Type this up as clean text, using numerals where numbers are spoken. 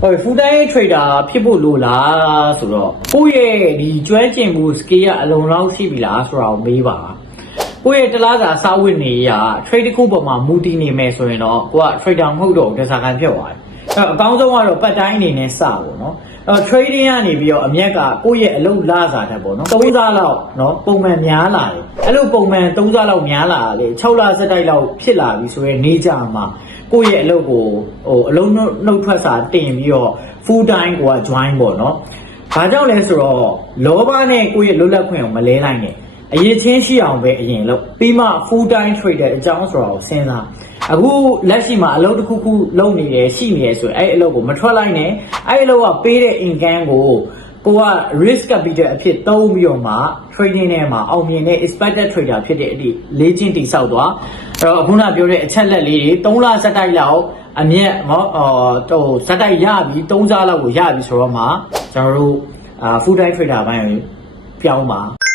full time trader ဖြစ်ဖို့လိုလားဆိုတော့ကိုယ့်ရဲ့ဒီကျွမ်းကျင်မှု skill ကအလုံးလောက်ရှိပြီလားဆိုတာကိုမေးပါကိုယ့်ရဲ့တလားစာစာဝတ်နေရ trade တစ်ခုပေါ်မှာမူတည်နေမယ်ဆိုရင်တော့ကိုက trader မဟုတ်တော့ဘူးတစားခံဖြစ်သွားတယ်အကောင်းဆုံးကတော့ပတ်တိုင်းအနေနဲ့စပေါ့နော်trading ကနေပြီးတော့အမြက်ကကိုယ့်ရဲ့အလုပ်လစာတက်ပေါ့နော်3စားလောက်နော်ပုံမှန်များလာတယ်အဲ့လိုပုံမှန်3စားလောက်များလာလေ6လစက်တိုက်လောက်ဖြစ်လာပြီဆိုရင်နေကြမှာကိုယ့်ရဲ့အလုပ်ကိုအလုံးနှုတ်ထွက်စာတင်ပြီးတော့ full time ကိုက join ပေါ့နော်ဘာကြောင့်လဲဆိုတော့လောဘနဲ့ကိုယ့်ရဲ့လွတ်လပ်ခွင့်ကိုမလဲနိုင်နဲ့အရေးချင်းရှိအောင်ပဲအရင်လုပ်ပြီးမှ full time trader အကြောင်းဆိုတာကိုစဉ်းစားအခုလက်ရှိမှာအလုပ်တစ်ခုခုလုပ်နေတယ်ရှိနေတယ်ဆိုရင်အဲ့အလုပ်ကိုမထွက်လိုက်နဲ့အဲ့အလုပ်ကပေးတဲ့ income ကိုက risk capital အဖြစ်သုံးပြီးတော့မှ trading ထဲမှာအောင်မြင်တဲ့ expected trader ဖြစ်တဲ့အထိလေ့ကျင့်တည်ဆောက်သွားအဲ့တော့အခုနပြောတဲ့အချက်လက်လေးတွေ3လစက်တိုက်လောက်အမြက်ဇက်တိုက်ရပြီ3စားလောက်ကိုရပြီဆိုတော့မှကျွန်တော်တို့full time trader ဘိုင်းကိုပြောင်းပါ